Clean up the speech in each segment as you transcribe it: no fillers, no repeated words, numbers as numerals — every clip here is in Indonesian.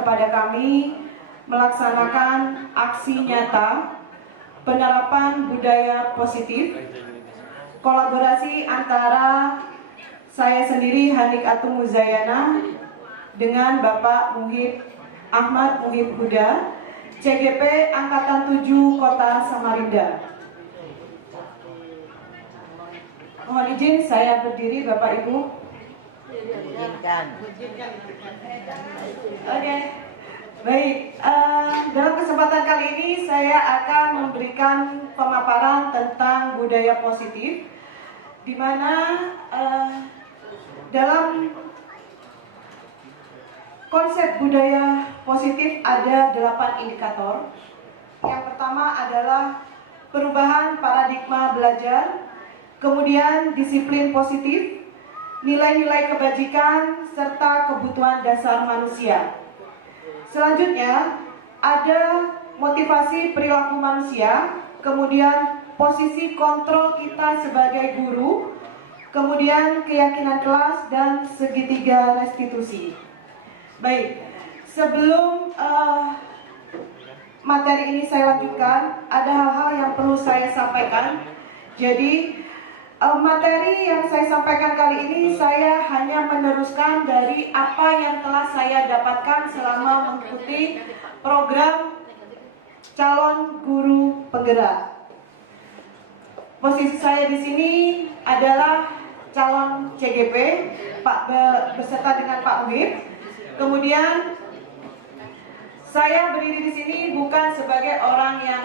kepada kami melaksanakan aksi nyata penerapan budaya positif, kolaborasi antara saya sendiri Hanik Atung Muzayana dengan Bapak Muhib Ahmad Muhib Huda, CGP Angkatan 7 Kota Samarinda. Mohon izin saya berdiri Bapak Ibu. Oke. Baik, dalam kesempatan kali ini saya akan memberikan pemaparan tentang budaya positif, di mana dalam konsep budaya positif ada 8 indikator. Yang pertama adalah perubahan paradigma belajar, kemudian disiplin positif, nilai-nilai kebajikan, serta kebutuhan dasar manusia. Selanjutnya, ada motivasi perilaku manusia, kemudian posisi kontrol kita sebagai guru, kemudian keyakinan kelas, dan segitiga restitusi. Baik, sebelum materi ini saya lanjutkan, ada hal-hal yang perlu saya sampaikan. Jadi, materi yang saya sampaikan kali ini saya hanya meneruskan dari apa yang telah saya dapatkan selama mengikuti program calon guru penggerak. Posisi saya di sini adalah calon CGP, beserta dengan Pak Muhib. Kemudian saya berdiri di sini bukan sebagai orang yang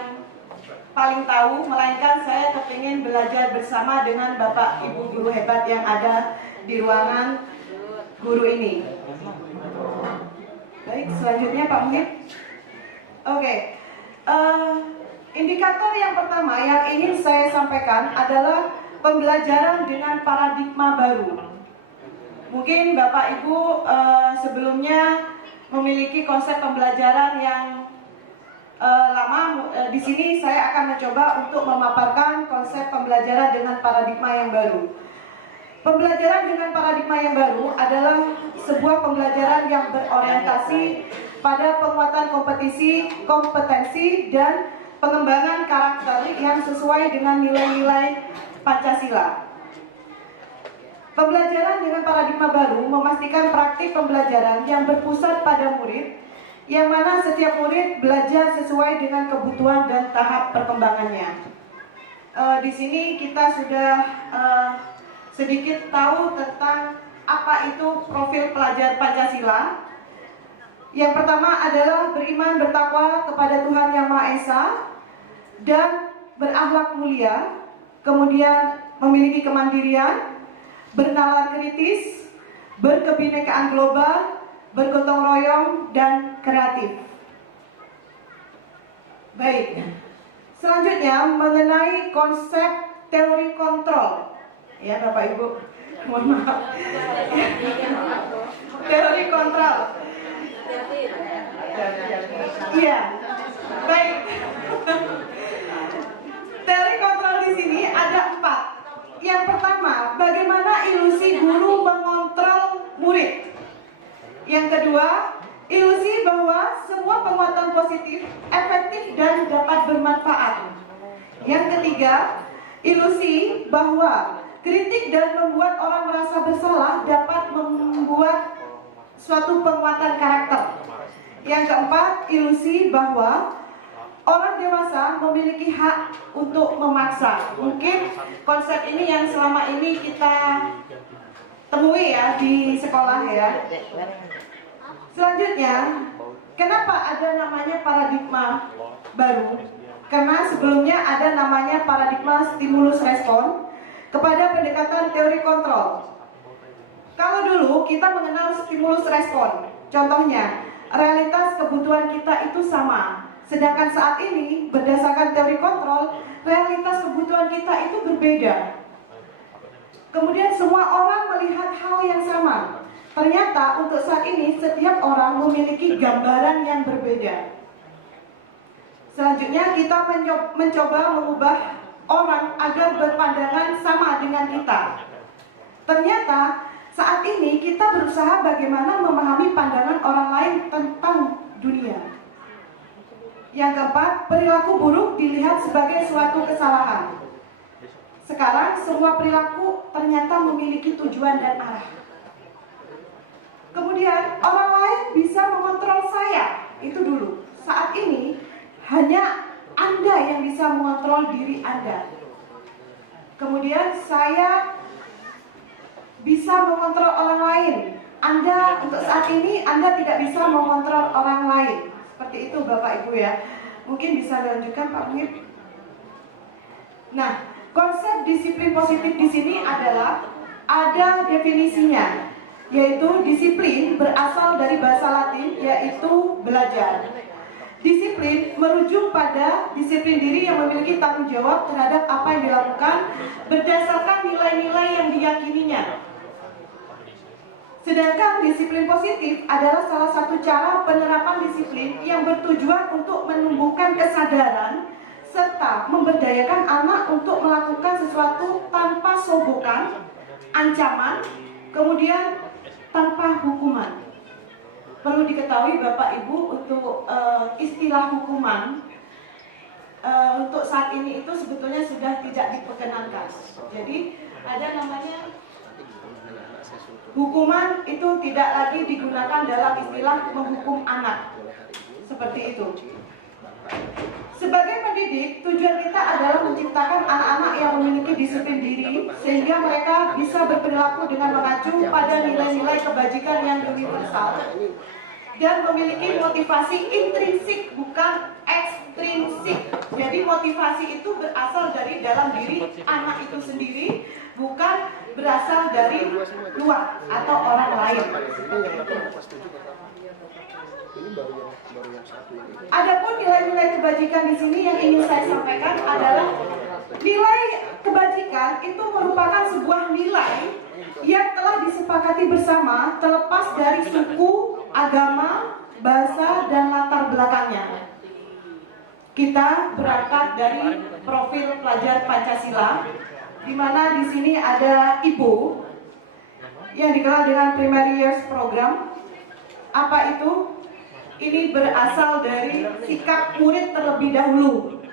paling tahu, melainkan saya kepingin belajar bersama dengan Bapak Ibu guru hebat yang ada di ruangan guru ini. Baik, selanjutnya Pak Muhib. Oke, indikator yang pertama yang ingin saya sampaikan adalah pembelajaran dengan paradigma baru. Mungkin Bapak Ibu sebelumnya memiliki konsep pembelajaran yang lama. Di sini saya akan mencoba untuk memaparkan konsep pembelajaran dengan paradigma yang baru. Pembelajaran dengan paradigma yang baru adalah sebuah pembelajaran yang berorientasi pada penguatan kompetensi, dan pengembangan karakter yang sesuai dengan nilai-nilai Pancasila. Pembelajaran dengan paradigma baru memastikan praktik pembelajaran yang berpusat pada murid, yang mana setiap murid belajar sesuai dengan kebutuhan dan tahap perkembangannya. Di sini kita sudah sedikit tahu tentang apa itu profil pelajar Pancasila. Yang pertama adalah beriman bertakwa kepada Tuhan Yang Maha Esa dan berakhlak mulia, kemudian memiliki kemandirian, bernalar kritis, berkebinekaan global, bergotong royong, dan kreatif. Baik, selanjutnya mengenai konsep teori kontrol. Ya Bapak Ibu, mohon maaf. Teori kontrol. Iya, baik. Teori kontrol di sini ada 4. Yang pertama, bagaimana ilusi guru mengontrol murid. Yang kedua, ilusi bahwa semua penguatan positif efektif dan dapat bermanfaat. Yang ketiga, ilusi bahwa kritik dan membuat orang merasa bersalah dapat membuat suatu penguatan karakter. Yang keempat, ilusi bahwa orang dewasa memiliki hak untuk memaksa. Mungkin konsep ini yang selama ini kita temui ya di sekolah ya. Selanjutnya, kenapa ada namanya paradigma baru? Karena sebelumnya ada namanya paradigma stimulus respon kepada pendekatan teori kontrol. Kalau dulu kita mengenal stimulus respon, contohnya realitas kebutuhan kita itu sama. Sedangkan saat ini berdasarkan teori kontrol, realitas kebutuhan kita itu berbeda. Kemudian semua orang melihat hal yang sama. Ternyata untuk saat ini setiap orang memiliki gambaran yang berbeda. Selanjutnya kita mencoba mengubah orang agar berpandangan sama dengan kita. Ternyata Saat ini kita berusaha bagaimana memahami pandangan orang lain tentang dunia. Yang keempat, perilaku buruk dilihat sebagai suatu kesalahan. Sekarang semua perilaku ternyata memiliki tujuan dan arah. Kemudian orang lain bisa mengontrol saya. Itu dulu. Saat ini hanya Anda yang bisa mengontrol diri Anda. Kemudian saya bisa mengontrol orang lain. Anda untuk saat ini Anda tidak bisa mengontrol orang lain. Seperti itu Bapak Ibu ya. Mungkin bisa dilanjutkan Pak Muhib. Nah, konsep disiplin positif di sini adalah ada definisinya, yaitu disiplin berasal dari bahasa Latin yaitu belajar. Disiplin merujuk pada disiplin diri yang memiliki tanggung jawab terhadap apa yang dilakukan berdasarkan nilai-nilai yang diyakininya. Sedangkan disiplin positif adalah salah satu cara penerapan disiplin yang bertujuan untuk menumbuhkan kesadaran serta memberdayakan anak untuk melakukan sesuatu tanpa sogokan, ancaman, kemudian tanpa hukuman. Perlu diketahui Bapak Ibu untuk istilah hukuman untuk saat ini itu sebetulnya sudah tidak diperkenankan. Jadi ada namanya hukuman itu tidak lagi digunakan dalam istilah menghukum anak. Seperti itu. Sebagai pendidik, tujuan kita adalah menciptakan anak-anak yang memiliki disiplin diri sehingga mereka bisa berperilaku dengan mengacu pada nilai-nilai kebajikan yang universal dan memiliki motivasi intrinsik bukan ekstrinsik. Jadi motivasi itu berasal dari dalam diri anak itu sendiri, bukan berasal dari luar atau orang lain. Adapun nilai-nilai kebajikan di sini yang ingin saya sampaikan adalah nilai kebajikan itu merupakan sebuah nilai yang telah disepakati bersama terlepas dari suku, agama, bahasa, dan latar belakangnya. Kita berangkat dari profil pelajar Pancasila, di mana di sini ada IPO yang dikenal dengan Primary Years Program. Apa itu? Ini berasal dari sikap murid terlebih dahulu.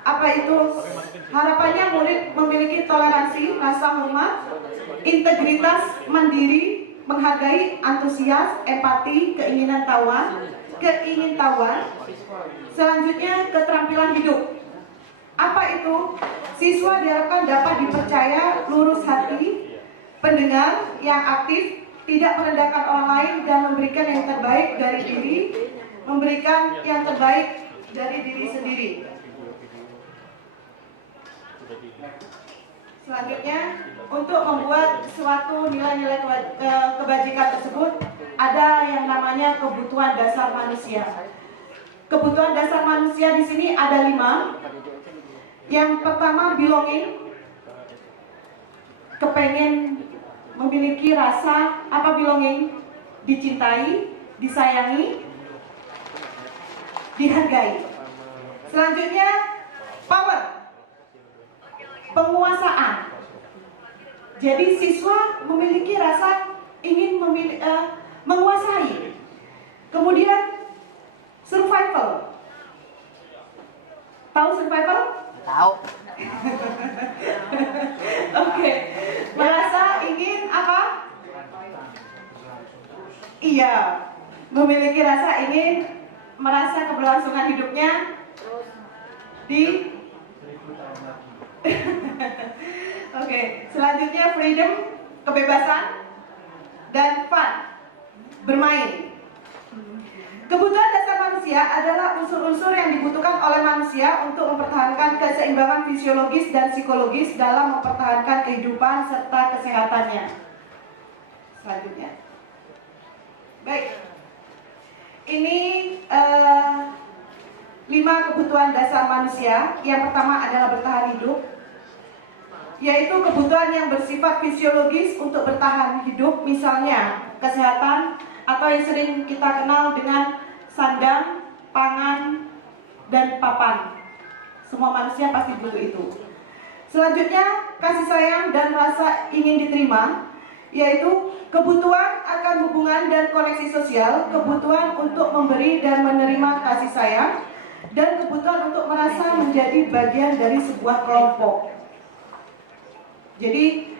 Apa itu? Harapannya murid memiliki toleransi, rasa hormat, integritas, mandiri, menghargai, antusias, empati, keingintahuan. Selanjutnya keterampilan hidup. Apa itu? Siswa diharapkan dapat dipercaya, lurus hati, pendengar yang aktif, tidak merendahkan orang lain dan memberikan yang terbaik dari diri, memberikan yang terbaik dari diri sendiri. Selanjutnya, untuk membuat suatu nilai-nilai kebajikan tersebut, ada yang namanya kebutuhan dasar manusia. Kebutuhan dasar manusia di sini ada 5. Yang pertama, belonging, kepengen memiliki rasa apa belonging, dicintai, disayangi, dihargai. Selanjutnya, power, penguasaan. Jadi siswa memiliki rasa ingin menguasai. Kemudian survival. Tahu survival? Tahu. Oke. Merasa ingin apa? Iya. Memiliki rasa ingin merasa keberlangsungan hidupnya di Oke. Selanjutnya freedom, kebebasan, dan fun, bermain. Kebutuhan dasar manusia adalah unsur-unsur yang dibutuhkan oleh manusia untuk mempertahankan keseimbangan fisiologis dan psikologis dalam mempertahankan kehidupan serta kesehatannya. Selanjutnya, baik, ini 5 kebutuhan dasar manusia. Yang pertama adalah bertahan hidup, yaitu kebutuhan yang bersifat fisiologis untuk bertahan hidup, misalnya kesehatan, atau yang sering kita kenal dengan sandang, pangan, dan papan. Semua manusia pasti butuh itu. Selanjutnya, kasih sayang dan rasa ingin diterima, yaitu kebutuhan akan hubungan dan koneksi sosial, kebutuhan untuk memberi dan menerima kasih sayang, dan kebutuhan untuk merasa menjadi bagian dari sebuah kelompok. Jadi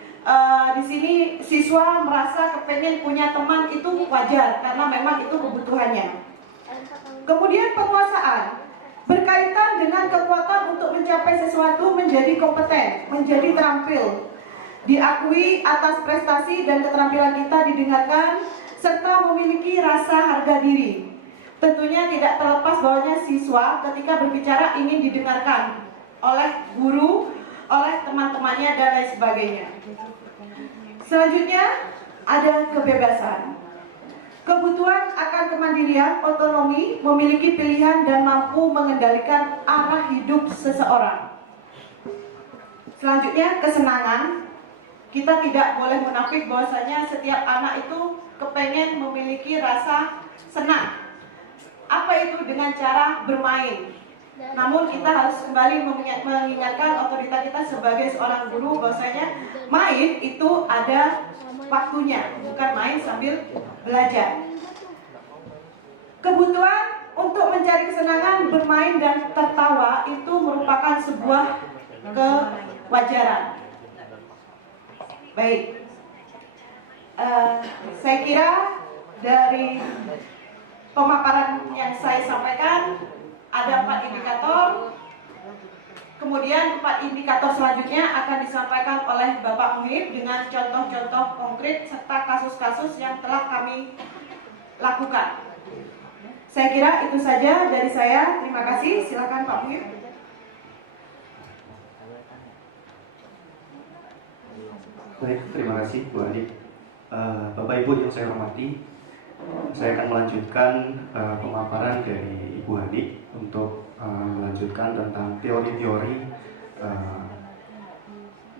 di sini siswa merasa kepengen punya teman itu wajar karena memang itu kebutuhannya. Kemudian penguasaan berkaitan dengan kekuatan untuk mencapai sesuatu, menjadi kompeten, menjadi terampil, diakui atas prestasi dan keterampilan kita didengarkan, serta memiliki rasa harga diri. Tentunya tidak terlepas bahwanya siswa ketika berbicara ingin didengarkan oleh guru, oleh teman-temannya dan lain sebagainya. Selanjutnya ada kebebasan. Kebutuhan akan kemandirian, otonomi, memiliki pilihan dan mampu mengendalikan arah hidup seseorang. Selanjutnya kesenangan. Kita tidak boleh munafik bahwasanya setiap anak itu kepengen memiliki rasa senang. Apa itu? Dengan cara bermain. Namun kita harus kembali mengingatkan otoritas kita sebagai seorang guru bahwasanya main itu ada waktunya, bukan main sambil belajar. Kebutuhan untuk mencari kesenangan, bermain dan tertawa itu merupakan sebuah kewajaran. Baik, saya kira dari pemaparan yang saya sampaikan ada 4 indikator. Kemudian 4 indikator selanjutnya akan disampaikan oleh Bapak Muhib dengan contoh-contoh konkret serta kasus-kasus yang telah kami lakukan. Saya kira itu saja dari saya. Terima kasih. Silakan Pak Muhib. Baik, terima kasih Bu Ani. Bapak Ibu yang saya hormati, saya akan melanjutkan pemaparan dari Ibu Ani untuk melanjutkan tentang teori-teori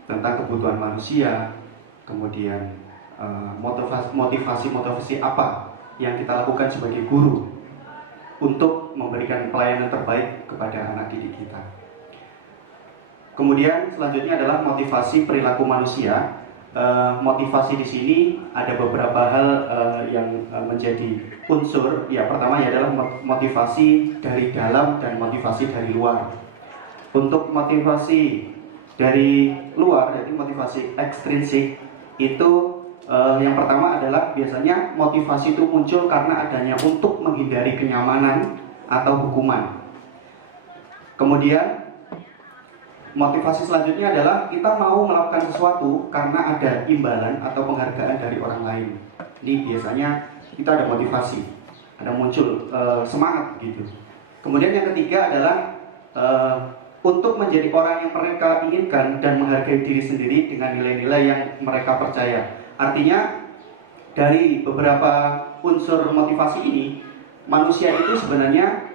tentang kebutuhan manusia, kemudian motivasi apa yang kita lakukan sebagai guru untuk memberikan pelayanan terbaik kepada anak didik kita. Kemudian selanjutnya adalah motivasi perilaku manusia. Motivasi di sini ada beberapa hal yang menjadi unsur. Ya, pertama adalah motivasi dari dalam dan motivasi dari luar. Untuk motivasi dari luar, jadi motivasi ekstrinsik itu yang pertama adalah biasanya motivasi itu muncul karena adanya untuk menghindari kenyamanan atau hukuman. Kemudian motivasi selanjutnya adalah kita mau melakukan sesuatu karena ada imbalan atau penghargaan dari orang lain. Ini biasanya kita ada motivasi, ada muncul semangat gitu. Kemudian yang ketiga adalah untuk menjadi orang yang mereka inginkan dan menghargai diri sendiri dengan nilai-nilai yang mereka percaya. Artinya dari beberapa unsur motivasi ini, manusia itu sebenarnya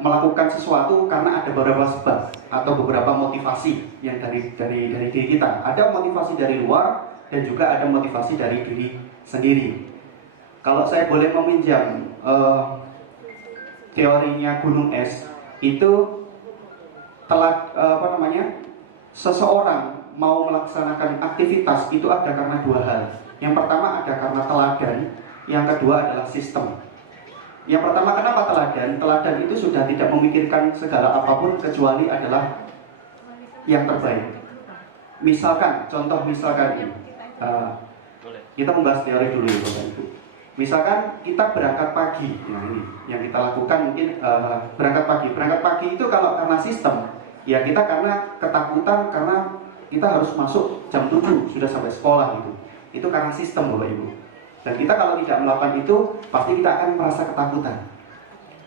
melakukan sesuatu karena ada beberapa sebab atau beberapa motivasi yang dari diri kita. Ada motivasi dari luar dan juga ada motivasi dari diri sendiri. Kalau saya boleh meminjam teorinya Gunung Es, itu seseorang mau melaksanakan aktivitas itu ada karena 2 hal. Yang pertama ada karena teladan, yang kedua adalah sistem. Yang pertama, kenapa teladan? Teladan itu sudah tidak memikirkan segala apapun kecuali adalah yang terbaik. Misalkan, contoh misalkan ini, kita membahas teori dulu ya Bapak Ibu. Misalkan kita berangkat pagi, nah ini yang kita lakukan mungkin berangkat pagi. Berangkat pagi itu kalau karena sistem, ya kita karena ketakutan karena kita harus masuk jam 7 sudah sampai sekolah gitu. Itu karena sistem Bapak Ibu. Dan kita kalau tidak melakukan itu, pasti kita akan merasa ketakutan.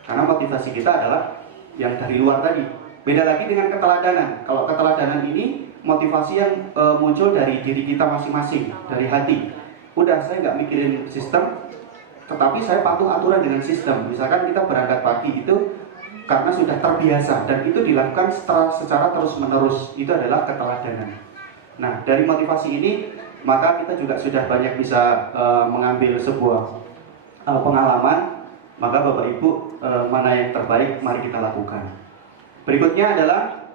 Karena motivasi kita adalah yang dari luar tadi. Beda lagi dengan keteladanan. Kalau keteladanan ini, motivasi yang muncul dari diri kita masing-masing, dari hati. Udah, saya nggak mikirin sistem, tetapi saya patuh aturan dengan sistem. Misalkan kita berangkat pagi itu, karena sudah terbiasa, dan itu dilakukan secara terus-menerus. Itu adalah keteladanan. Nah, dari motivasi ini, maka kita juga sudah banyak bisa mengambil sebuah pengalaman. Maka Bapak Ibu, mana yang terbaik mari kita lakukan. Berikutnya adalah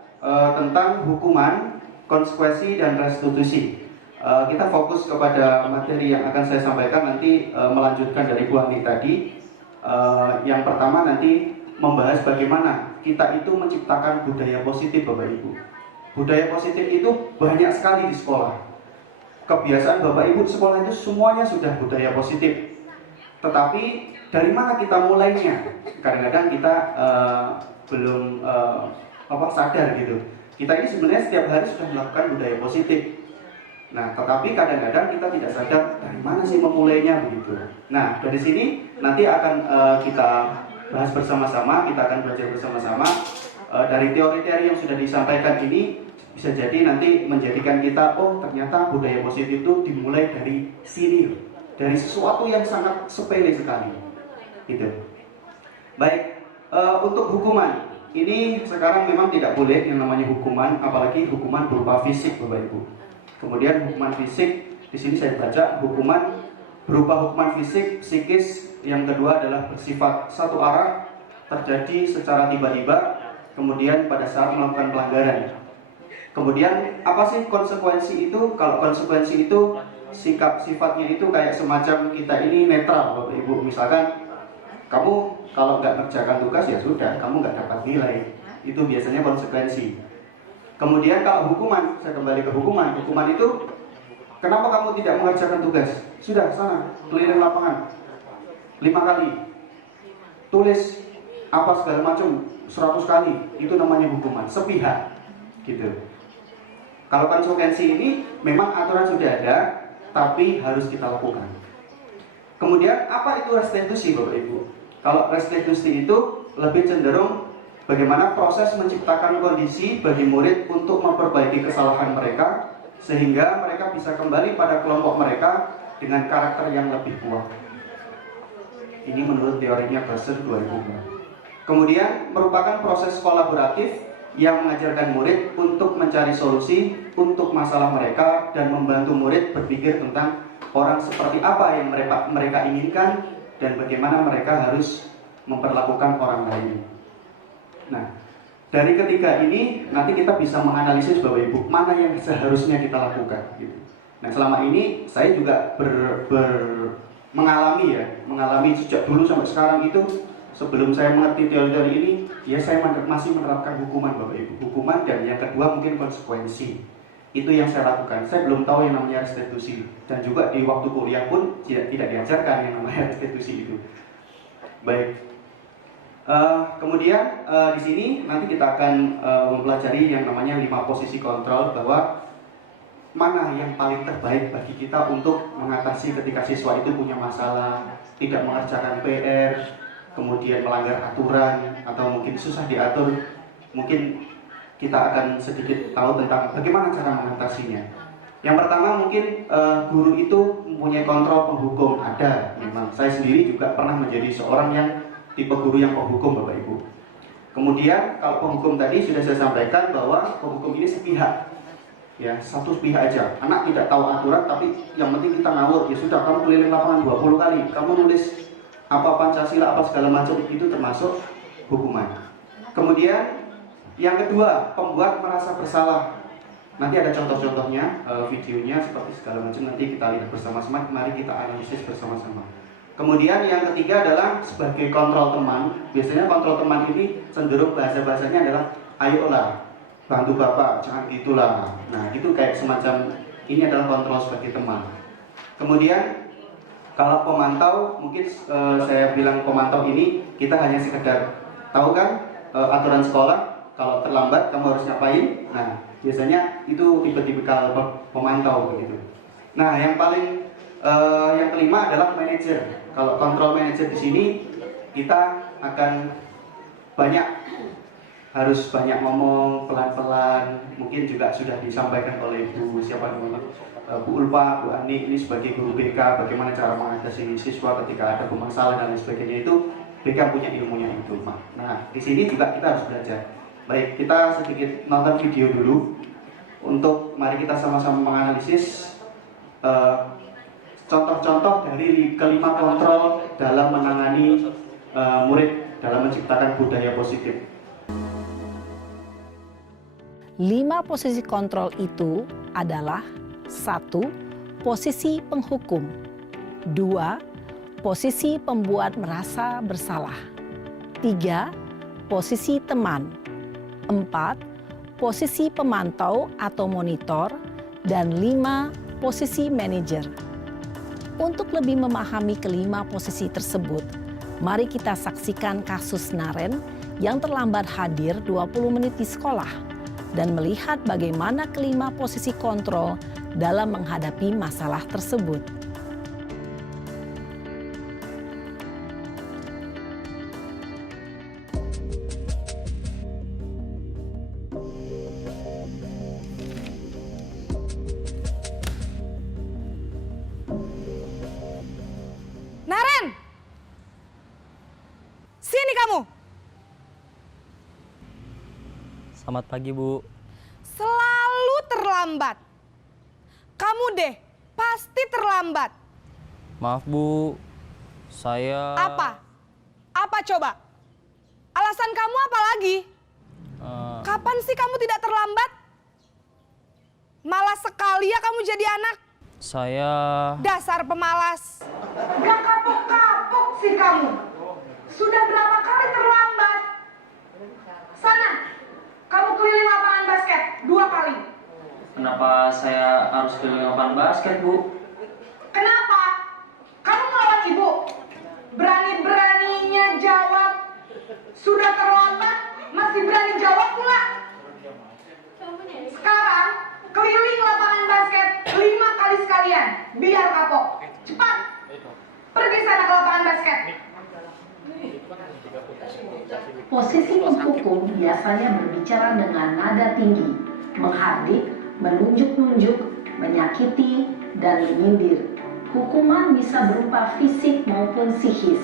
tentang hukuman, konsekuensi dan restitusi. kita fokus kepada materi yang akan saya sampaikan nanti, melanjutkan dari Bu Ani tadi. Yang pertama nanti membahas bagaimana kita itu menciptakan budaya positif, Bapak Ibu. Budaya positif itu banyak sekali di sekolah. Kebiasaan Bapak Ibu di sekolah itu semuanya sudah budaya positif. Tetapi dari mana kita mulainya? Kadang-kadang kita belum sadar gitu. Kita ini sebenarnya setiap hari sudah melakukan budaya positif. Nah, tetapi kadang-kadang kita tidak sadar dari mana sih memulainya begitu. Nah, dari sini nanti akan kita bahas bersama-sama, kita akan belajar bersama-sama. Dari teori-teori yang sudah disampaikan ini bisa jadi nanti menjadikan kita, oh ternyata budaya positif itu dimulai dari sini, dari sesuatu yang sangat sepele sekali. Gitu. Baik, untuk hukuman ini sekarang memang tidak boleh yang namanya hukuman, apalagi hukuman berupa fisik, Bapak Ibu. Kemudian hukuman fisik, di sini saya baca hukuman berupa hukuman fisik, psikis. Yang kedua adalah bersifat satu arah, terjadi secara tiba-tiba, kemudian pada saat melakukan pelanggaran. Kemudian apa sih konsekuensi itu? Kalau konsekuensi itu sifatnya itu kayak semacam kita ini netral, Bapak Ibu. Misalkan kamu kalau nggak mengerjakan tugas ya sudah, kamu nggak dapat nilai. Itu biasanya konsekuensi. Kemudian kalau hukuman, saya kembali ke hukuman. Hukuman itu, kenapa kamu tidak mengerjakan tugas? Sudah, sana, keliling lapangan 5 kali. Tulis apa segala macam 100 kali. Itu namanya hukuman, sepihak. Gitu. Kalau konsekuensi ini, memang aturan sudah ada, tapi harus kita lakukan. Kemudian, apa itu restitusi, Bapak Ibu? Kalau restitusi itu lebih cenderung bagaimana proses menciptakan kondisi bagi murid untuk memperbaiki kesalahan mereka sehingga mereka bisa kembali pada kelompok mereka dengan karakter yang lebih kuat. Ini menurut teorinya Basel 2004. Kemudian merupakan proses kolaboratif yang mengajarkan murid untuk mencari solusi untuk masalah mereka dan membantu murid berpikir tentang orang seperti apa yang mereka inginkan dan bagaimana mereka harus memperlakukan orang lain. Nah, dari ketiga ini nanti kita bisa menganalisis Bapak Ibu mana yang seharusnya kita lakukan. Gitu. Nah, selama ini saya juga mengalami sejak dulu sampai sekarang itu, sebelum saya mengerti teori-teori ini, ya saya masih menerapkan hukuman, Bapak Ibu. Hukuman, dan yang kedua mungkin konsekuensi. Itu yang saya lakukan. Saya belum tahu yang namanya restitusi, dan juga di waktu kuliah pun tidak diajarkan yang namanya restitusi itu. Baik. Kemudian di sini nanti kita akan mempelajari yang namanya 5 posisi kontrol, bahwa mana yang paling terbaik bagi kita untuk mengatasi ketika siswa itu punya masalah, tidak mengerjakan PR, kemudian melanggar aturan, atau mungkin susah diatur. Mungkin kita akan sedikit tahu tentang bagaimana cara mengatasinya. Yang pertama mungkin guru itu mempunyai kontrol penghukum. Ada, memang saya sendiri juga pernah menjadi seorang yang tipe guru yang penghukum, Bapak Ibu. Kemudian kalau penghukum tadi sudah saya sampaikan bahwa penghukum ini sepihak, ya satu pihak aja. Anak tidak tahu aturan, tapi yang penting kita ngawur. Ya sudah, kamu keliling lapangan 20 kali, kamu nulis apa Pancasila apa segala macam, itu termasuk hukuman. Kemudian yang kedua, pembuat merasa bersalah. Nanti ada contoh-contohnya, videonya seperti segala macam, nanti kita lihat bersama-sama. Mari kita analisis bersama-sama. Kemudian yang ketiga adalah sebagai kontrol teman. Biasanya kontrol teman ini cenderung bahasa-bahasanya adalah ayolah, bantu bapak, jangan gitulah. Nah itu kayak semacam, ini adalah kontrol sebagai teman. Kemudian kalau pemantau, mungkin saya bilang pemantau ini kita hanya sekedar tahu kan aturan sekolah, kalau terlambat kamu harus ngapain. Nah biasanya itu tipe-tipe pemantau begitu. Nah yang kelima adalah manajer. Kalau kontrol manajer di sini kita akan harus banyak ngomong pelan-pelan. Mungkin juga sudah disampaikan oleh Bu Bu Ulfa, Bu Ani ini sebagai guru BK, bagaimana cara mengatasi siswa ketika ada permasalahan dan lain sebagainya. Itu BK punya ilmunya itu. Nah di sini juga kita harus belajar. Baik, kita sedikit nonton video dulu untuk mari kita sama-sama menganalisis contoh-contoh dari kelima kontrol dalam menangani murid dalam menciptakan budaya positif. 5 posisi kontrol itu adalah 1. Posisi penghukum. 2. Posisi pembuat merasa bersalah. 3. Posisi teman. 4. Posisi pemantau atau monitor. Dan 5. Posisi manajer. Untuk lebih memahami kelima posisi tersebut, mari kita saksikan kasus Naren yang terlambat hadir 20 menit di sekolah dan melihat bagaimana kelima posisi kontrol dalam menghadapi masalah tersebut. Naren! Sini kamu! Selamat pagi, Bu. Selalu terlambat. Kamu deh, pasti terlambat. Maaf, Bu. Saya... Apa? Apa coba? Alasan kamu apa lagi? Kapan sih kamu tidak terlambat? Malas sekali ya kamu jadi anak. Saya... Dasar pemalas. Gak kapok-kapok sih kamu. Sudah berapa kali terlambat? Sana, kamu keliling lapangan basket 2 kali. Kenapa saya harus keliling lapangan basket, Bu? Kenapa? Kamu melawan ibu. Berani-beraninya jawab. Sudah terlambat, masih berani jawab pula. Sekarang, keliling lapangan basket 5 kali sekalian. Biar kapok. Cepat. Pergi sana ke lapangan basket. Posisi penghukum biasanya berbicara dengan nada tinggi, menghardik, menunjuk-nunjuk, menyakiti, dan menyindir. Hukuman bisa berupa fisik maupun psikis.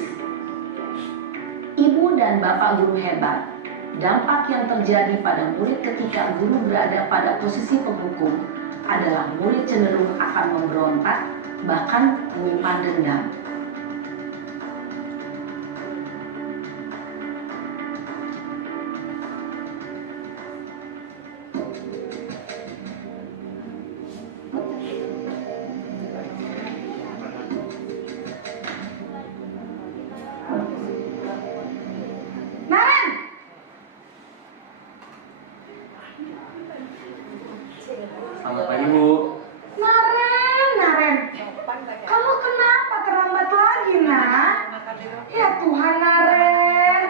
Ibu dan bapak guru hebat. Dampak yang terjadi pada murid ketika guru berada pada posisi penghukum adalah murid cenderung akan memberontak, bahkan menyimpan dendam. Naren! Selamat pagi, Bu. Naren. Kamu kenapa terlambat lagi, nak? Ya Tuhan, Naren.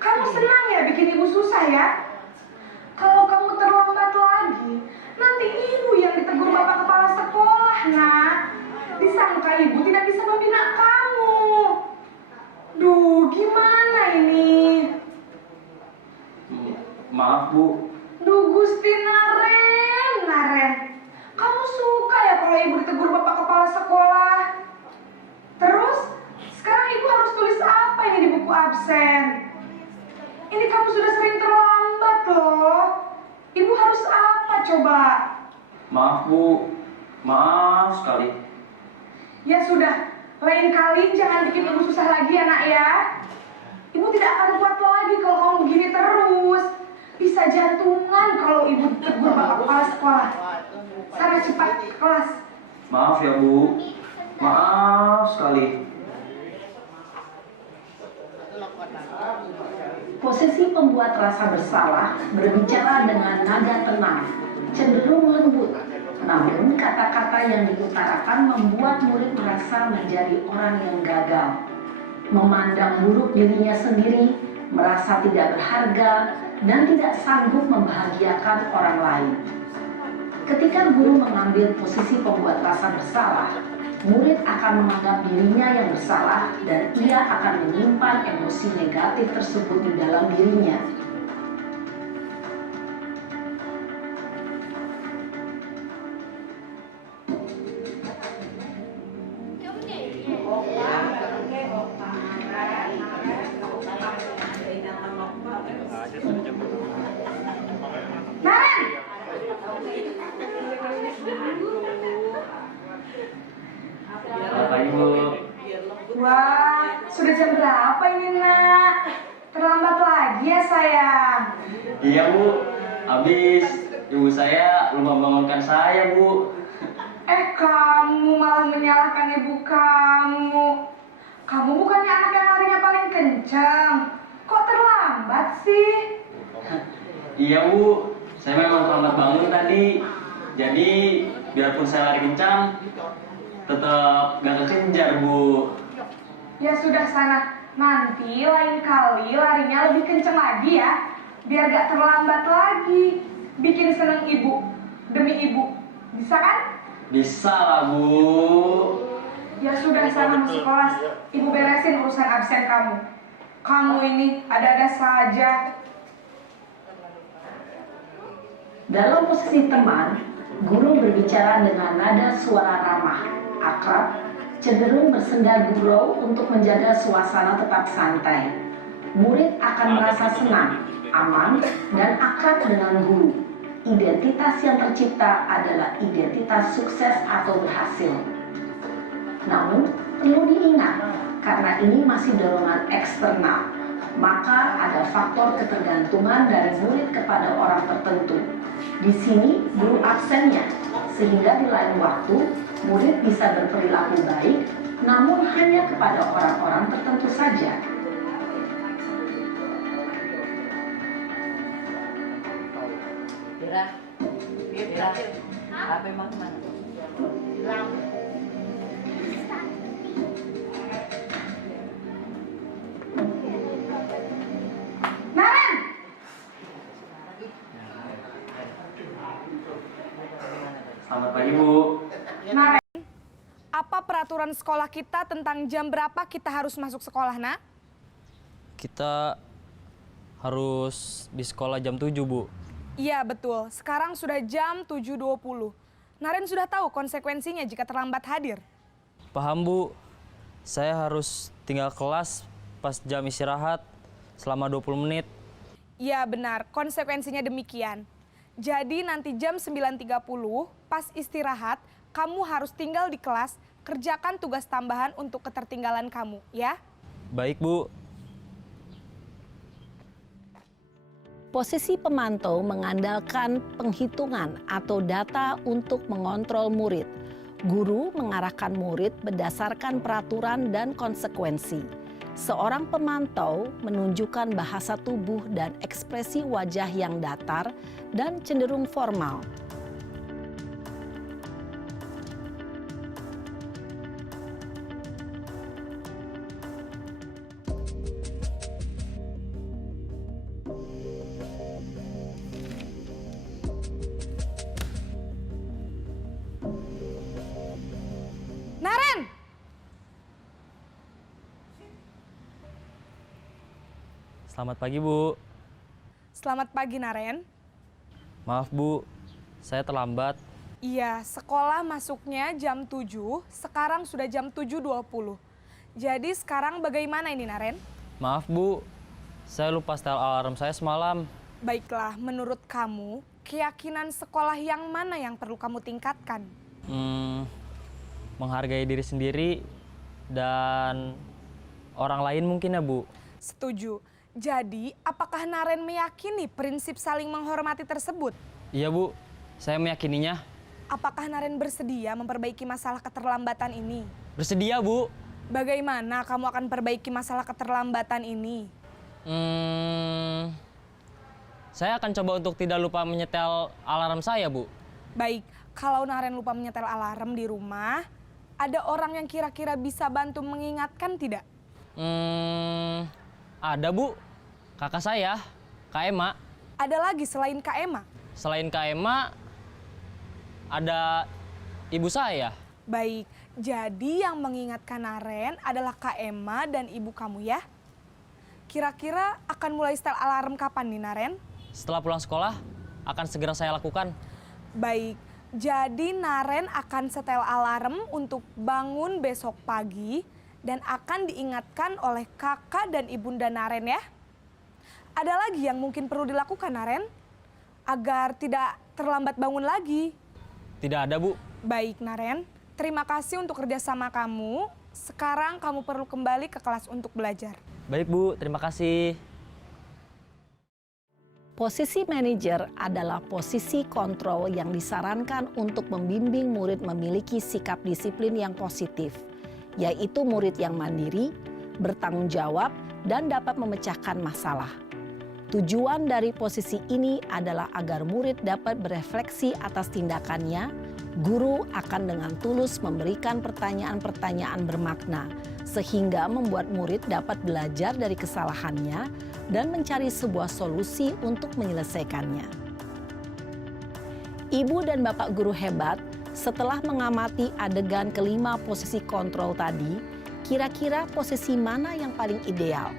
Kamu senang ya bikin ibu susah ya? Kalau kamu terlambat lagi, nanti ibu yang ditegur bapak kepala sekolah, nak. Disangka ibu tidak bisa membina kamu. Duh, gimana ini? Maaf, Bu. Duh, Gusti Naren. Kamu suka ya kalau ibu ditegur bapak kepala sekolah? Terus, sekarang ibu harus tulis apa ini di buku absen? Ini kamu sudah sering terlambat loh. Ibu harus apa coba? Maaf, Bu. Maaf sekali. Ya sudah, lain kali jangan bikin ibu susah lagi ya nak ya. Ibu tidak akan kuat lagi kalau kamu begini terus. Bisa jantungan kalau ibu ditegur bapak kepala sekolah. Sana cepat ke kelas. Maaf ya, Bu. Maaf sekali. Posisi pembuat rasa bersalah berbicara dengan nada tenang, cenderung lembut. Namun kata-kata yang diutarakan membuat murid merasa menjadi orang yang gagal, memandang buruk dirinya sendiri, merasa tidak berharga, dan tidak sanggup membahagiakan orang lain. Ketika guru mengambil posisi pembuat rasa bersalah, murid akan menganggap dirinya yang bersalah dan ia akan menyimpan emosi negatif tersebut di dalam dirinya. Naren! Selamat pagi, Bu. Wah, sudah jam berapa ini nak? Terlambat lagi ya sayang. Iya, Bu. Habis ibu saya lupa bangunkan saya, Bu. Kamu malah menyalahkan ibu kamu. Kamu bukannya anak yang larinya paling kencang. Kok terlambat sih? Iya Bu, saya memang terlambat bangun tadi. Jadi biarpun saya lari kencang, tetap gak kekejar Bu. Ya sudah sana, nanti lain kali larinya lebih kencang lagi ya. Biar gak terlambat lagi. Bikin seneng ibu, demi ibu. Bisa kan? Bisa lah Bu. Ya sudah sana masuk kelas. Ibu beresin urusan absen kamu. Kamu ini ada-ada saja. Dalam posisi teman, guru berbicara dengan nada suara ramah, akrab, cenderung bersenda gurau untuk menjaga suasana tetap santai. Murid akan merasa senang, aman, dan akrab dengan guru. Identitas yang tercipta adalah identitas sukses atau berhasil. Namun, perlu diingat, karena ini masih dorongan eksternal, maka ada faktor ketergantungan dari murid kepada orang tertentu. Di sini, guru absennya, sehingga di lain waktu, murid bisa berperilaku baik, namun hanya kepada orang-orang tertentu saja. Naren! Selamat pagi Bu. Naren, apa peraturan sekolah kita tentang jam berapa kita harus masuk sekolah, nak? Kita harus di sekolah jam 7, Bu. Iya, betul. Sekarang sudah jam 7.20. Naren sudah tahu konsekuensinya jika terlambat hadir. Paham, Bu. Saya harus tinggal kelas pas jam istirahat selama 20 menit. Iya, benar. Konsekuensinya demikian. Jadi nanti jam 9.30 pas istirahat, kamu harus tinggal di kelas, kerjakan tugas tambahan untuk ketertinggalan kamu, ya? Baik, Bu. Posisi pemantau mengandalkan penghitungan atau data untuk mengontrol murid. Guru mengarahkan murid berdasarkan peraturan dan konsekuensi. Seorang pemantau menunjukkan bahasa tubuh dan ekspresi wajah yang datar dan cenderung formal. Naren! Selamat pagi, Bu. Selamat pagi, Naren. Maaf, Bu. Saya terlambat. Iya, sekolah masuknya jam 7, sekarang sudah jam 7.20. Jadi sekarang bagaimana ini, Naren? Maaf, Bu. Saya lupa setel alarm saya semalam. Baiklah, menurut kamu, keyakinan sekolah yang mana yang perlu kamu tingkatkan? Menghargai diri sendiri dan orang lain mungkin ya, Bu. Setuju. Jadi, apakah Naren meyakini prinsip saling menghormati tersebut? Iya, Bu. Saya meyakininya. Apakah Naren bersedia memperbaiki masalah keterlambatan ini? Bersedia, Bu. Bagaimana kamu akan perbaiki masalah keterlambatan ini? Saya akan coba untuk tidak lupa menyetel alarm saya, Bu. Baik, kalau Naren lupa menyetel alarm di rumah, ada orang yang kira-kira bisa bantu mengingatkan tidak? Ada, Bu. Kakak saya, Kak Ema. Ada lagi selain Kak Ema? Selain Kak Ema, ada ibu saya. Baik, jadi yang mengingatkan Naren adalah Kak Ema dan ibu kamu ya? Kira-kira akan mulai setel alarm kapan nih, Naren? Setelah pulang sekolah, akan segera saya lakukan. Baik, jadi Naren akan setel alarm untuk bangun besok pagi dan akan diingatkan oleh kakak dan ibunda Naren ya. Ada lagi yang mungkin perlu dilakukan, Naren? Agar tidak terlambat bangun lagi. Tidak ada, Bu. Baik, Naren. Terima kasih untuk kerjasama kamu. Sekarang kamu perlu kembali ke kelas untuk belajar. Baik, Bu. Terima kasih. Posisi manajer adalah posisi kontrol yang disarankan untuk membimbing murid memiliki sikap disiplin yang positif, yaitu murid yang mandiri, bertanggung jawab, dan dapat memecahkan masalah. Tujuan dari posisi ini adalah agar murid dapat berefleksi atas tindakannya. Guru akan dengan tulus memberikan pertanyaan-pertanyaan bermakna, sehingga membuat murid dapat belajar dari kesalahannya dan mencari sebuah solusi untuk menyelesaikannya. Ibu dan Bapak guru hebat, setelah mengamati adegan kelima posisi kontrol tadi, kira-kira posisi mana yang paling ideal?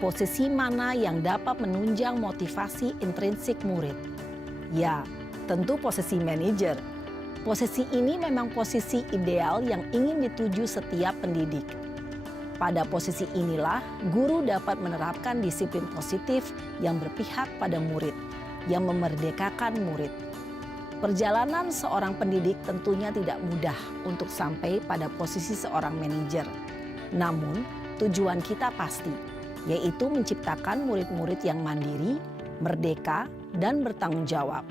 Posisi mana yang dapat menunjang motivasi intrinsik murid? Ya, tentu posisi manajer. Posisi ini memang posisi ideal yang ingin dituju setiap pendidik. Pada posisi inilah, guru dapat menerapkan disiplin positif yang berpihak pada murid, yang memerdekakan murid. Perjalanan seorang pendidik tentunya tidak mudah untuk sampai pada posisi seorang manajer. Namun, tujuan kita pasti, yaitu menciptakan murid-murid yang mandiri, merdeka, dan bertanggung jawab.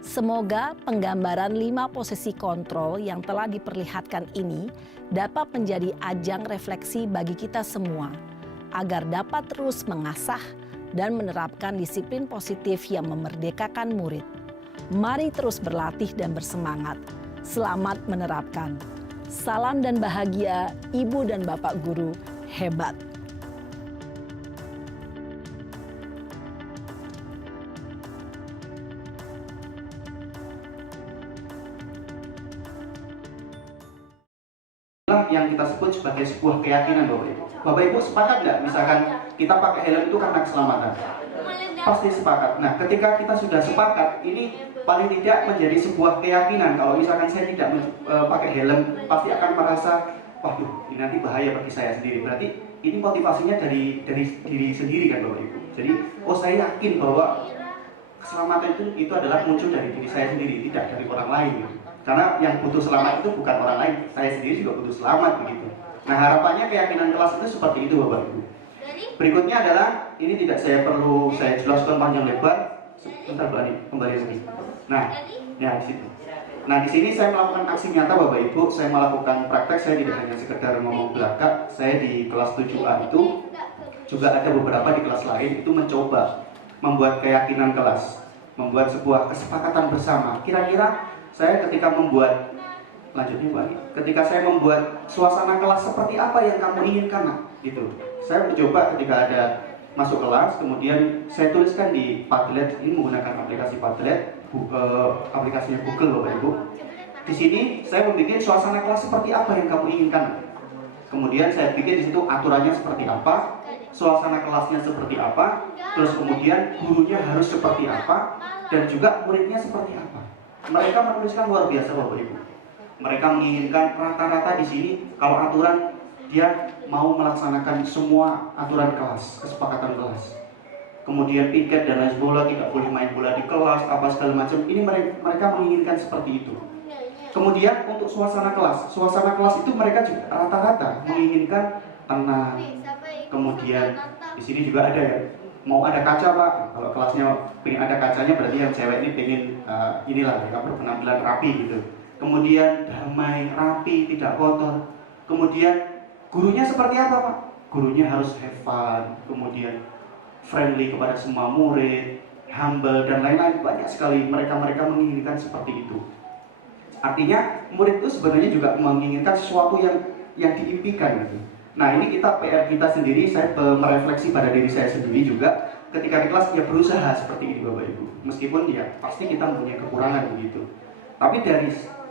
Semoga penggambaran 5 posisi kontrol yang telah diperlihatkan ini dapat menjadi ajang refleksi bagi kita semua, agar dapat terus mengasah dan menerapkan disiplin positif yang memerdekakan murid. Mari terus berlatih dan bersemangat. Selamat menerapkan. Salam dan bahagia, Ibu dan Bapak guru hebat. Yang kita sebut sebagai sebuah keyakinan, Bapak Ibu. Bapak Ibu sepakat nggak misalkan kita pakai helm itu karena keselamatan? Pasti sepakat. Nah, ketika kita sudah sepakat, ini paling tidak menjadi sebuah keyakinan. Kalau misalkan saya tidak pakai helm, pasti akan merasa, waduh, ini nanti bahaya bagi saya sendiri. Berarti ini motivasinya dari diri sendiri kan, Bapak Ibu. Jadi, saya yakin bahwa keselamatan itu adalah muncul dari diri saya sendiri, tidak dari orang lain. Karena yang butuh selamat itu bukan orang lain, saya sendiri juga butuh selamat begitu. Nah, harapannya keyakinan kelas itu seperti itu, Bapak Ibu. Berikutnya adalah, ini tidak saya jelaskan panjang lebar. Sebentar, Mbak Ani, kembali lagi. Nah, ya di situ. Nah, di sini saya melakukan aksi nyata, Bapak Ibu. Saya melakukan praktek, saya tidak hanya sekedar ngomong belaka. Saya di kelas 7A itu juga ada beberapa di kelas lain itu mencoba membuat keyakinan kelas, membuat sebuah kesepakatan bersama. Kira-kira saya ketika membuat, lanjutnya Mbak Ani, ketika saya membuat suasana kelas seperti apa yang kamu inginkan, nah, gitu. Saya mencoba ketika ada masuk kelas, kemudian saya tuliskan di Padlet, ini menggunakan aplikasi Padlet, aplikasinya Google, Bapak Ibu. Di sini saya membuat suasana kelas seperti apa yang kamu inginkan. Kemudian saya bikin di situ aturannya seperti apa, suasana kelasnya seperti apa, terus kemudian gurunya harus seperti apa, dan juga muridnya seperti apa. Mereka menuliskan luar biasa, Bapak Ibu. Mereka menginginkan rata-rata di sini kalau aturan dia mau melaksanakan semua aturan kelas, kesepakatan kelas. Kemudian piket dan lain sebagainya, tidak boleh main bola di kelas, apa segala macam. Ini mereka menginginkan seperti itu. Kemudian untuk suasana kelas itu mereka juga rata-rata menginginkan tenang. Kemudian di sini juga ada ya, mau ada kaca Pak. Kalau kelasnya pengen ada kacanya berarti yang cewek ini pengen inilah ya, berpenampilan rapi gitu. Kemudian damai, rapi, tidak kotor. Kemudian gurunya seperti apa Pak? Gurunya harus have fun, kemudian friendly kepada semua murid, humble dan lain-lain. Banyak sekali mereka menginginkan seperti itu. Artinya murid itu sebenarnya juga menginginkan sesuatu yang diimpikan gitu. Nah, ini PR kita sendiri, saya merefleksi pada diri saya sendiri juga ketika di kelas ya berusaha seperti ini Bapak Ibu. Meskipun ya pasti kita mempunyai kekurangan begitu. Tapi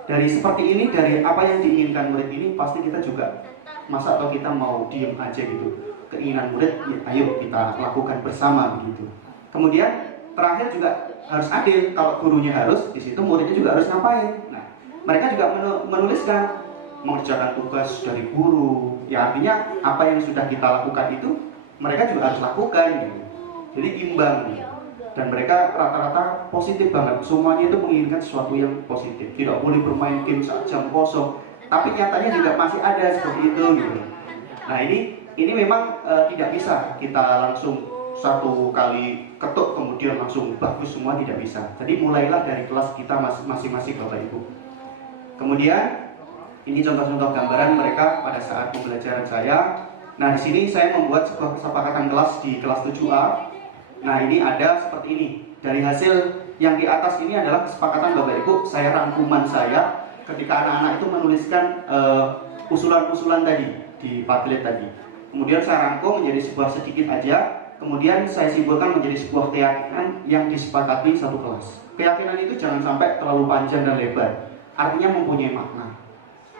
dari seperti ini, dari apa yang diinginkan murid ini pasti kita juga masa atau kita mau diem aja gitu. Keinginan murid ya, ayo kita lakukan bersama begitu. Kemudian terakhir juga harus adil, kalau gurunya harus, di situ muridnya juga harus ngapain. Nah, mereka juga menuliskan mengerjakan tugas dari guru. Ya artinya apa yang sudah kita lakukan itu mereka juga harus lakukan gitu. Jadi imbang gitu. Dan mereka rata-rata positif banget. Semuanya itu menginginkan sesuatu yang positif. Tidak boleh bermain game saat jam kosong. Tapi nyatanya juga masih ada seperti itu gitu. Nah ini memang tidak bisa kita langsung satu kali ketuk kemudian langsung bagus semua, tidak bisa. Jadi mulailah dari kelas kita masing-masing Bapak Ibu. Kemudian ini contoh-contoh gambaran mereka pada saat pembelajaran saya. Nah, di sini saya membuat sebuah kesepakatan kelas di kelas 7A. Nah, ini ada seperti ini. Dari hasil yang di atas ini adalah kesepakatan Bapak Ibu, saya rangkuman saya ketika anak-anak itu menuliskan usulan-usulan tadi di Padlet tadi. Kemudian saya rangkum menjadi sebuah sedikit aja. Kemudian saya simpulkan menjadi sebuah keyakinan yang disepakati satu kelas. Keyakinan itu jangan sampai terlalu panjang dan lebar. Artinya mempunyai makna.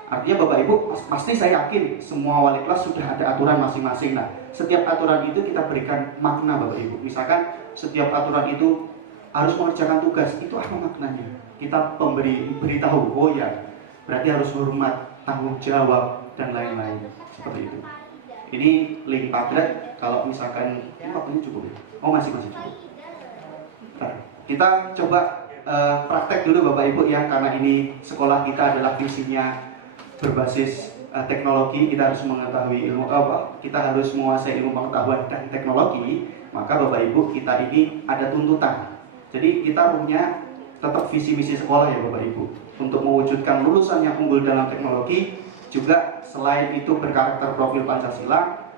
Artinya Bapak Ibu, pasti saya yakin semua wali kelas sudah ada aturan masing-masing. Nah, setiap aturan itu kita berikan makna Bapak Ibu. Misalkan setiap aturan itu harus mengerjakan tugas, itu apa maknanya? Kita beritahu, oh ya, berarti harus hormat, tanggung jawab, dan lain-lain. Seperti itu. Ini link Padlet, kalau misalkan, ini waktunya cukup ya? Oh masih cukup. Nah, kita coba praktek dulu Bapak Ibu ya, karena ini sekolah kita adalah visinya berbasis teknologi, kita harus mengetahui ilmu kita harus menguasai ilmu pengetahuan dan teknologi. Maka Bapak Ibu, kita ini ada tuntutan. Jadi kita punya tetap visi misi sekolah ya Bapak Ibu, untuk mewujudkan lulusan yang unggul dalam teknologi. Juga selain itu berkarakter profil Pancasila,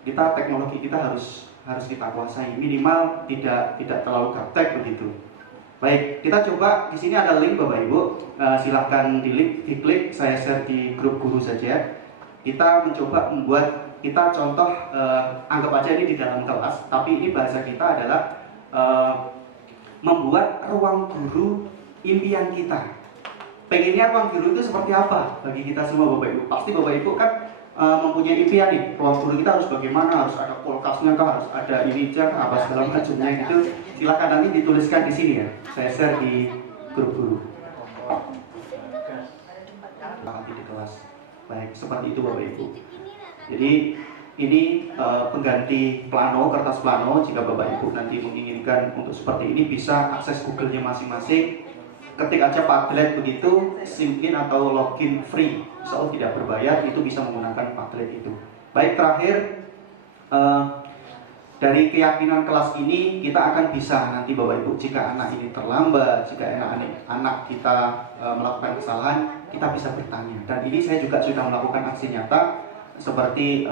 kita teknologi kita harus kita kuasai, minimal tidak terlalu gaptek begitu. Baik, kita coba di sini ada link Bapak Ibu, silahkan diklik, saya share di grup guru saja. Kita mencoba membuat, kita contoh, anggap aja ini di dalam kelas, tapi ini bahasa kita adalah membuat ruang guru impian kita. Pengennya ruang guru itu seperti apa bagi kita semua Bapak Ibu? Pasti Bapak Ibu kan mempunyai impian nih, ruang guru kita harus bagaimana, harus ada kulkasnya kah, harus ada ini kah, apa segala macamnya gitu. Silakan nanti dituliskan di sini ya, saya share di grup guru. Nanti di kelas. Baik, seperti itu Bapak Ibu. Jadi ini pengganti plano, kertas plano. Jika Bapak Ibu nanti menginginkan untuk seperti ini, bisa akses Google-nya masing-masing. Ketik aja Padlet begitu, sign in atau login free, insya Allah tidak berbayar, itu bisa menggunakan Padlet itu. Baik, terakhir dari keyakinan kelas ini kita akan bisa nanti Bapak Ibu, jika anak ini terlambat, jika anak kita melakukan kesalahan, kita bisa bertanya. Dan ini saya juga sudah melakukan aksi nyata, seperti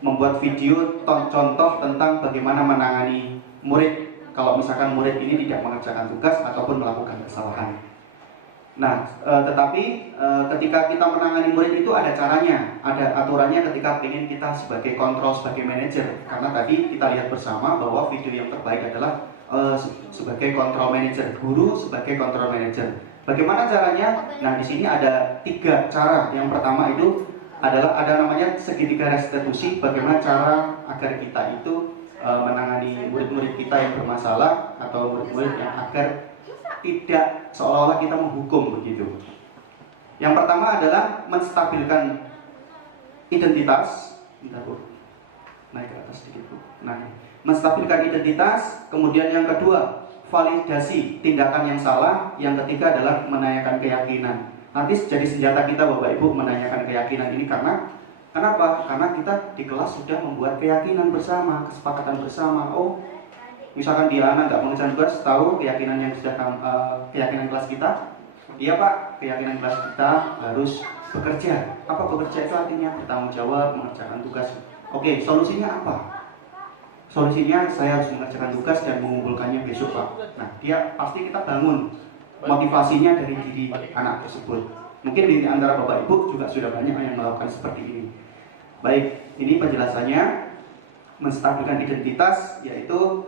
membuat video contoh tentang bagaimana menangani murid kalau misalkan murid ini tidak mengerjakan tugas ataupun melakukan kesalahan. Nah, tetapi ketika kita menangani murid itu ada caranya, ada aturannya ketika ingin kita sebagai kontrol, sebagai manajer. Karena tadi kita lihat bersama bahwa video yang terbaik adalah sebagai kontrol manajer, guru sebagai kontrol manajer. Bagaimana caranya? Nah, di sini ada 3 cara. Yang pertama itu adalah ada namanya segitiga restitusi. Bagaimana cara agar kita itu menangani murid-murid kita yang bermasalah atau murid-murid yang agar tidak seolah-olah kita menghukum begitu. Yang pertama adalah menstabilkan identitas. Bentar Bu, naik ke atas sedikit Bu. Nah, menstabilkan identitas. Kemudian yang kedua, validasi tindakan yang salah. Yang ketiga adalah menanyakan keyakinan. Nanti jadi senjata kita Bapak Ibu menanyakan keyakinan ini Kenapa? Karena kita di kelas sudah membuat keyakinan bersama, kesepakatan bersama. Oh, misalkan dia anak nggak mengerjakan tugas, tahu keyakinan yang sudah keyakinan kelas kita. Iya Pak, keyakinan kelas kita harus bekerja. Apa bekerja itu artinya? Bertanggung jawab, mengerjakan tugas. Oke, solusinya apa? Solusinya saya harus mengerjakan tugas dan mengumpulkannya besok Pak. Nah, dia pasti kita bangun motivasinya dari diri anak tersebut. Mungkin di antara Bapak Ibu juga sudah banyak yang melakukan seperti ini. Baik, ini penjelasannya. Menstabilkan identitas yaitu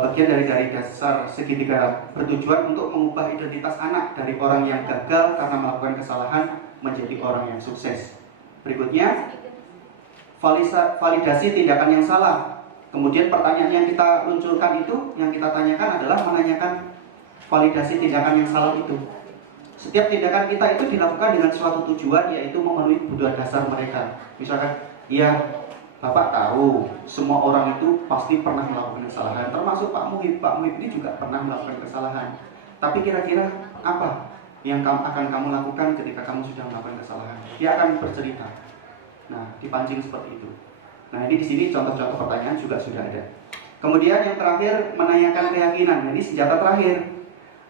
bagian dari dasar segitiga bertujuan untuk mengubah identitas anak dari orang yang gagal karena melakukan kesalahan menjadi orang yang sukses. Berikutnya, validasi tindakan yang salah. Kemudian pertanyaan yang kita munculkan itu, yang kita tanyakan adalah menanyakan validasi tindakan yang salah itu. Setiap tindakan kita itu dilakukan dengan suatu tujuan, yaitu memenuhi kebutuhan dasar mereka. Misalkan, ya Bapak tahu semua orang itu pasti pernah melakukan kesalahan, termasuk Pak Muhib. Pak Muhib ini juga pernah melakukan kesalahan. Tapi kira-kira apa yang akan kamu lakukan ketika kamu sudah melakukan kesalahan? Dia akan bercerita. Nah, dipancing seperti itu. Nah, ini di sini contoh-contoh pertanyaan juga sudah ada. Kemudian yang terakhir, menanyakan keyakinan. Nah, ini senjata terakhir.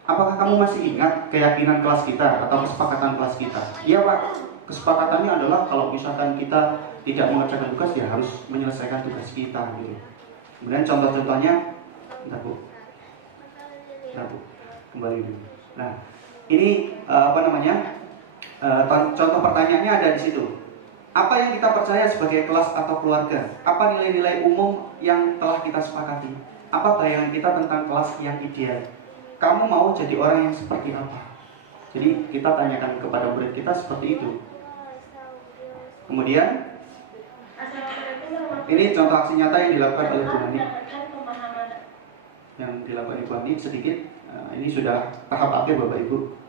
Apakah kamu masih ingat keyakinan kelas kita atau kesepakatan kelas kita? Iya Pak, kesepakatannya adalah kalau misalkan kita tidak mengerjakan tugas ya harus menyelesaikan tugas kita gitu. Kemudian contoh-contohnya, bentar Bu, kembali dulu. Nah, ini contoh pertanyaannya ada di situ. Apa yang kita percaya sebagai kelas atau keluarga? Apa nilai-nilai umum yang telah kita sepakati? Apa bayangan kita tentang kelas yang ideal? Kamu mau jadi orang yang seperti apa? Jadi kita tanyakan kepada murid kita seperti itu. Kemudian ini contoh aksi nyata yang dilakukan oleh Bu Hani. Yang dilakukan Ibu Hani sedikit. Ini sudah tahap akhir Bapak Ibu.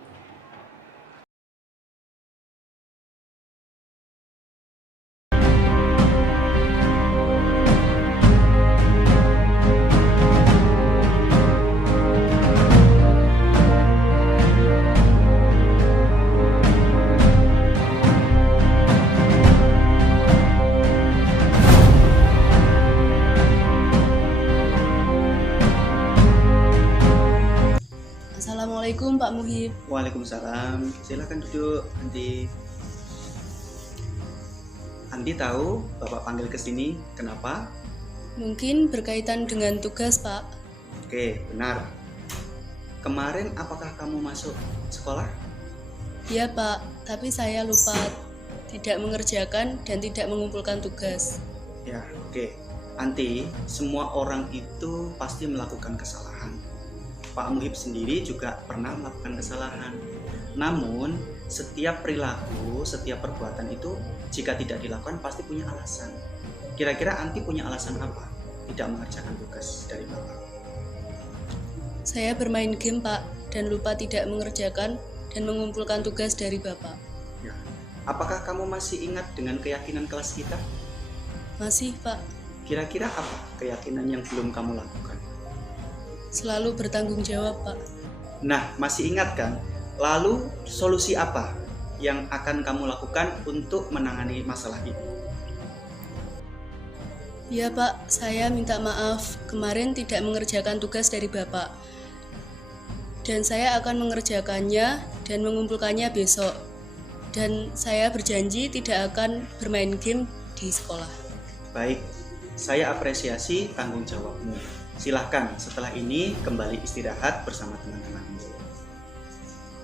Assalamualaikum Pak Muhib. Waalaikumsalam. Silakan duduk, Andi. Andi tahu Bapak panggil ke sini kenapa? Mungkin berkaitan dengan tugas, Pak. Oke, benar. Kemarin apakah kamu masuk sekolah? Ya, Pak, tapi saya lupa tidak mengerjakan dan tidak mengumpulkan tugas. Ya, oke. Andi, semua orang itu pasti melakukan kesalahan. Pak Muhib sendiri juga pernah melakukan kesalahan. Namun, setiap perilaku, setiap perbuatan itu jika tidak dilakukan pasti punya alasan. Kira-kira Anti punya alasan apa tidak mengerjakan tugas dari Bapak? Saya bermain game, Pak, dan lupa tidak mengerjakan dan mengumpulkan tugas dari Bapak. Ya. Apakah kamu masih ingat dengan keyakinan kelas kita? Masih, Pak. Kira-kira apa keyakinan yang belum kamu lakukan? Selalu bertanggung jawab, Pak. Nah, masih ingat kan? Lalu solusi apa yang akan kamu lakukan untuk menangani masalah ini? Ya, Pak, saya minta maaf kemarin tidak mengerjakan tugas dari Bapak. Dan saya akan mengerjakannya dan mengumpulkannya besok. Dan saya berjanji tidak akan bermain game di sekolah. Baik, saya apresiasi tanggung jawabmu. Silahkan setelah ini kembali istirahat bersama teman-temanmu.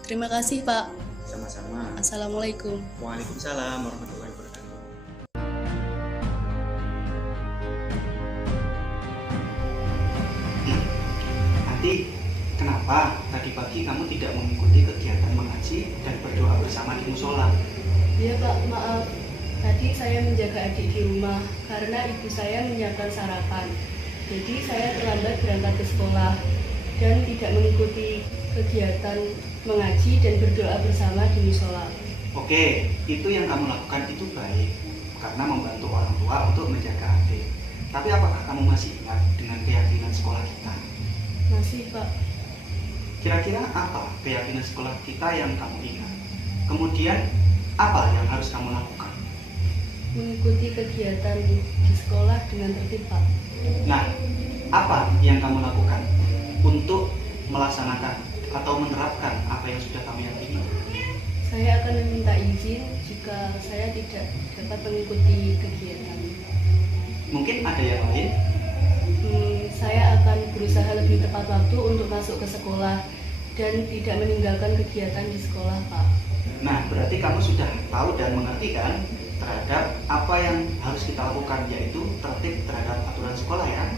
Terima kasih, Pak. Sama-sama. Assalamualaikum. Waalaikumsalam warahmatullahi wabarakatuh. Nanti kenapa tadi pagi kamu tidak mengikuti kegiatan mengaji dan berdoa bersama di musola? Ya, Pak, maaf. Tadi saya menjaga adik di rumah karena ibu saya menyiapkan sarapan. Jadi saya terlambat berangkat ke sekolah dan tidak mengikuti kegiatan mengaji dan berdoa bersama di musola. Oke, itu yang kamu lakukan itu baik karena membantu orang tua untuk menjaga adik. Tapi apakah kamu masih ingat dengan keyakinan sekolah kita? Masih, Pak. Kira-kira apa keyakinan sekolah kita yang kamu ingat? Kemudian apa yang harus kamu lakukan? Mengikuti kegiatan di sekolah dengan tertib, Pak. Nah, apa yang kamu lakukan untuk melaksanakan atau menerapkan apa yang sudah kamu yakini? Saya akan meminta izin jika saya tidak dapat mengikuti kegiatan. Mungkin ada yang lain? Saya akan berusaha lebih tepat waktu untuk masuk ke sekolah dan tidak meninggalkan kegiatan di sekolah, Pak. Nah, berarti kamu sudah tahu dan mengerti kan terhadap apa yang harus kita lakukan, yaitu tertib terhadap aturan sekolah ya?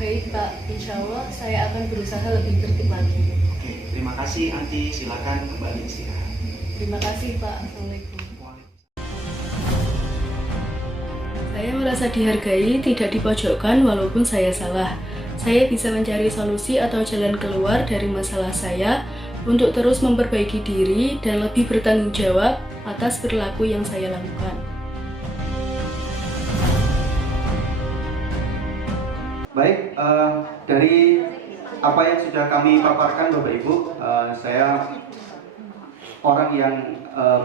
Baik, Pak. Insya Allah saya akan berusaha lebih tertib lagi. Oke, terima kasih Anti. Silakan kembali istirahat. Terima kasih, Pak. Assalamualaikum. Saya merasa dihargai, tidak dipojokkan walaupun saya salah. Saya bisa mencari solusi atau jalan keluar dari masalah saya untuk terus memperbaiki diri dan lebih bertanggung jawab atas perilaku yang saya lakukan. Baik, dari apa yang sudah kami paparkan Bapak Ibu, saya orang yang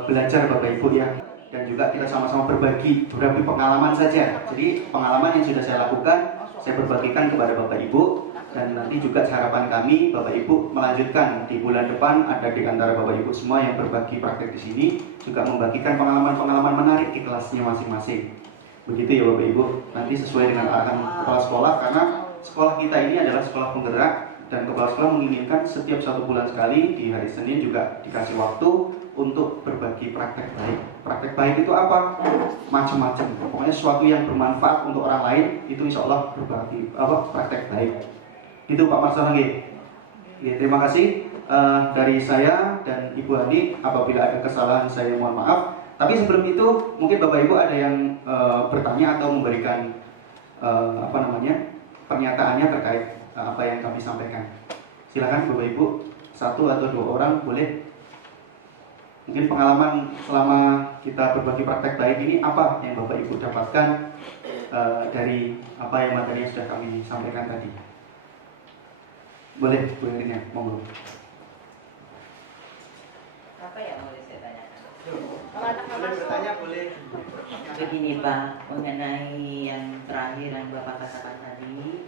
belajar Bapak Ibu ya. dan juga kita sama-sama berbagi pengalaman saja. Jadi pengalaman yang sudah saya lakukan saya berbagikan kepada Bapak Ibu, dan nanti juga harapan kami Bapak Ibu melanjutkan di bulan depan ada di antara Bapak Ibu semua yang berbagi praktek di sini juga membagikan pengalaman-pengalaman menarik di kelasnya masing-masing. Begitu ya Bapak Ibu, nanti sesuai dengan arahan kepala sekolah, karena sekolah kita ini adalah sekolah penggerak dan kepala sekolah menginginkan setiap 1 bulan sekali di hari Senin juga dikasih waktu untuk berbagi praktek baik. Praktek baik itu apa? Macam-macam. Pokoknya sesuatu yang bermanfaat untuk orang lain itu insya Allah berbagi praktek baik. Itu Pak Marsono. Terima kasih dari saya dan Ibu Ani. Apabila ada kesalahan saya mohon maaf. Tapi sebelum itu mungkin Bapak Ibu ada yang bertanya atau memberikan pernyataannya terkait apa yang kami sampaikan. Silakan Bapak Ibu, 1 atau 2 orang boleh. Mungkin pengalaman selama kita berbagi praktek baik ini apa yang Bapak Ibu dapatkan dari apa yang materi yang sudah kami sampaikan tadi. Boleh, Bu Erina, monggo. Apa yang boleh saya tanyakan? Boleh bertanya, boleh. Begini Pak, mengenai yang terakhir yang Bapak katakan tadi,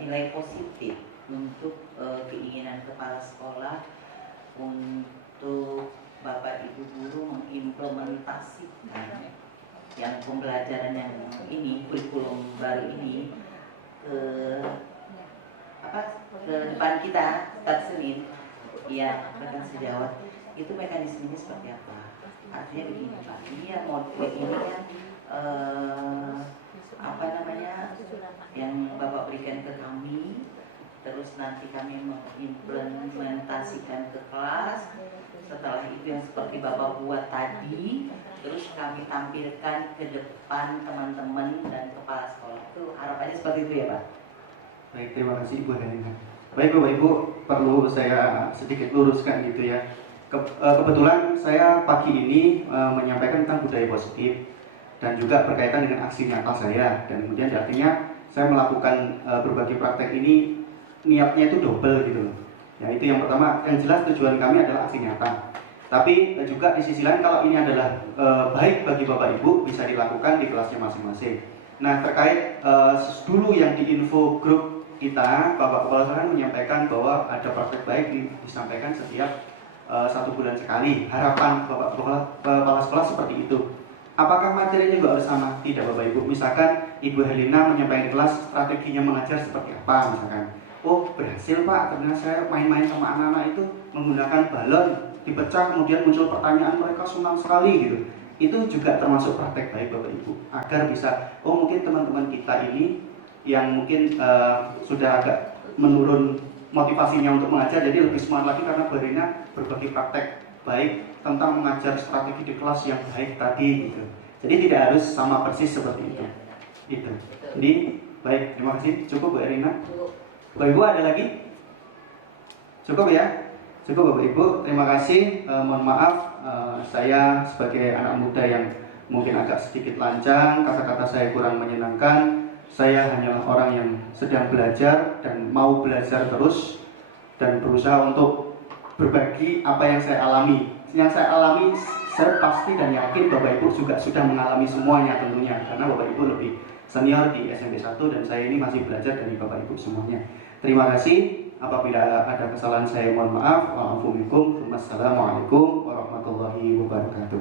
nilai positif untuk keinginan kepala sekolah untuk Bapak Ibu guru mengimplementasikan yang pembelajaran yang ini, kurikulum baru ini ke depan kita setiap Senin, ya rekan sejawat, itu mekanismenya seperti apa? Artinya begini Pak, ini ya modul ini kan yang Bapak berikan ke kami, terus nanti kami mengimplementasikan ke kelas. Setelah itu yang seperti Bapak buat tadi, terus kami tampilkan ke depan teman-teman dan kepala sekolah. Itu harapannya seperti itu ya Pak? Baik, terima kasih Ibu Helena. Baik Bapak Ibu, perlu saya sedikit luruskan gitu ya. Kebetulan saya pagi ini menyampaikan tentang budaya positif dan juga berkaitan dengan aksi nyata saya, dan kemudian artinya saya melakukan berbagi praktek ini niatnya itu double gitu loh. Ya itu yang pertama, yang jelas tujuan kami adalah aksi nyata. Tapi juga di sisi lain kalau ini adalah baik bagi Bapak Ibu bisa dilakukan di kelasnya masing-masing. Nah terkait dulu yang di info grup kita, Bapak Kepala Sekolah menyampaikan bahwa ada praktek baik disampaikan setiap 1 bulan sekali. Harapan Bapak Kepala Sekolah seperti itu. Apakah materinya juga harus sama? Tidak Bapak Ibu. Misalkan Ibu Helena menyampaikan di kelas strateginya mengajar seperti apa misalkan. Oh berhasil Pak, ternyata saya main-main sama anak-anak itu menggunakan balon, dipecah kemudian muncul pertanyaan, mereka senang sekali gitu. Itu juga termasuk praktek baik Bapak Ibu. Agar bisa, oh mungkin teman-teman kita ini yang mungkin sudah agak menurun motivasinya untuk mengajar, jadi lebih semangat lagi karena Bu Helena berbagi praktek baik tentang mengajar strategi di kelas yang baik tadi gitu. Jadi tidak harus sama persis seperti itu. Itu. Jadi baik, terima kasih. Cukup Bu Helena. Bapak Ibu ada lagi? Cukup ya? Cukup Bapak Ibu. Terima kasih. Mohon maaf saya sebagai anak muda yang mungkin agak sedikit lancang, kata-kata saya kurang menyenangkan. Saya hanyalah orang yang sedang belajar dan mau belajar terus dan berusaha untuk berbagi apa yang saya alami. Yang saya alami, saya pasti dan yakin Bapak Ibu juga sudah mengalami semuanya tentunya, karena Bapak Ibu lebih senior di SMP 1 dan saya ini masih belajar dari Bapak Ibu semuanya. Terima kasih. Apabila ada kesalahan saya mohon maaf. Wassalamualaikum warahmatullahi wabarakatuh.